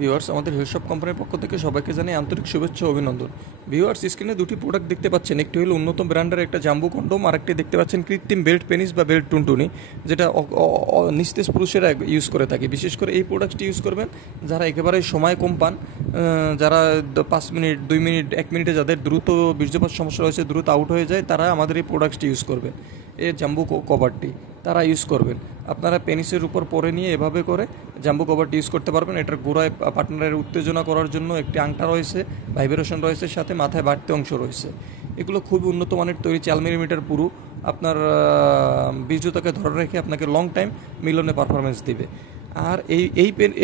Viewers, আমাদের হেলশপ কোম্পানির পক্ষ থেকে সবাইকে জানাই আন্তরিক শুভেচ্ছা ও অভিনন্দন। ভিউয়ার্স, স্ক্রিনে দুটি প্রোডাক্ট দেখতে পাচ্ছেন, একটি হলো উন্নত ব্র্যান্ডের একটা জাম্বু কন্ডোম, আর একটি দেখতে পাচ্ছেন কৃত্রিম বেল্ট পেনিস বা বেল্ট টুনটুনি, যেটা নিস্তেজ পুরুষেরা ইউজ করে থাকে। বিশেষ করে এই প্রোডাক্টটি ইউজ করবেন যারা একেবারে সময় কম পান, যারা 5 মিনিট 2 মিনিট 1 মিনিটে যাদের দ্রুত বীর্যপাত সমস্যা রয়েছে, দ্রুত আউট হয়ে যায়, তারা আমাদের এই প্রোডাক্টটি ইউজ করবেন। এর জাম্বু কভারটি তারা ইউজ করবেন। আপনারা পেনিসের উপর পরে নিয়ে এভাবে করে জাম্বু কভারটি ইউজ করতে পারবেন। এটার গোড়ায় পার্টনারের উত্তেজনা করার জন্য একটি আংটা রয়েছে, ভাইব্রেশন রয়েছে, সাথে মাথায় বাড়তি অংশ রয়েছে। এগুলো খুবই উন্নত মানের তৈরি, 4 মিলিমিটার পুরু। আপনার বীর্যতাকে ধরে রেখে আপনাকে লং টাইম মিলনে পারফরমেন্স দিবে। আর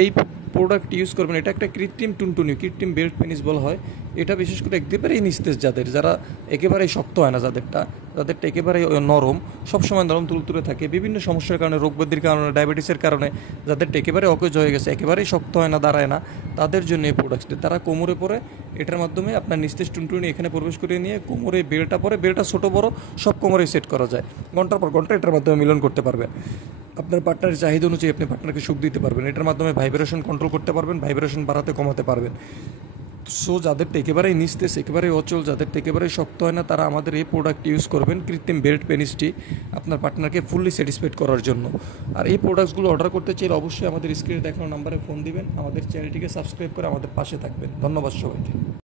এই প্রোডাক্ট ইউজ করবেন, এটা একটা কৃত্রিম টুনটুনি, কৃত্রিম বেল্ট পেনিস বলা হয়। এটা বিশেষ করে একেবারেই নিস্তেজ, যারা একেবারেই শক্ত হয় না, যাদেরটা একেবারেই নরম, সবসময় নরম তুলতুলে থাকে, বিভিন্ন সমস্যার কারণে, রোগব্যাধির কারণে, ডায়াবেটিসের কারণে, যাদেরটা একেবারে অকেজ হয়ে গেছে, একেবারেই শক্ত হয় না, দাঁড়ায় না, তাদের জন্য এই প্রোডাক্টটি। তারা কোমরে পরে এটার মাধ্যমে আপনার নিস্তেজ টুনটুনি এখানে প্রবেশ করে নিয়ে কোমরে বেল্টটা পরে, বেল্টটা ছোটো বড়ো সব কোমরেই সেট করা যায়। ঘন্টার পর ঘন্টা এটার মাধ্যমে মিলন করতে পারবেন। আপনার পার্টনারের চাহিদা অনুযায়ী আপনি পার্টনারকে সুখ দিতে পারবেন। এটার মাধ্যমে ভাইব্রেশন কন্ট্রোল করতে পারবেন, ভাইব্রেশন বাড়াতে কমাতে পারবেন। সো যাদেরটা একেবারেই নিস্তেজ, একেবারেই অচল, যাদেরটা একেবারেই শক্ত হয় না, তারা আমাদের এই প্রোডাক্ট ইউজ করবেন, কৃত্রিম বেল্ট পেনিসটি, আপনার পার্টনারকে ফুললি স্যাটিসফাইড করার জন্য। আর এই প্রোডাক্টসগুলো অর্ডার করতে চাইলে অবশ্যই আমাদের স্ক্রিনে দেখানো নাম্বারে ফোন দিবেন, আমাদের চ্যানেলটিকে সাবস্ক্রাইব করে আমাদের পাশে থাকবেন। ধন্যবাদ সবাইকে।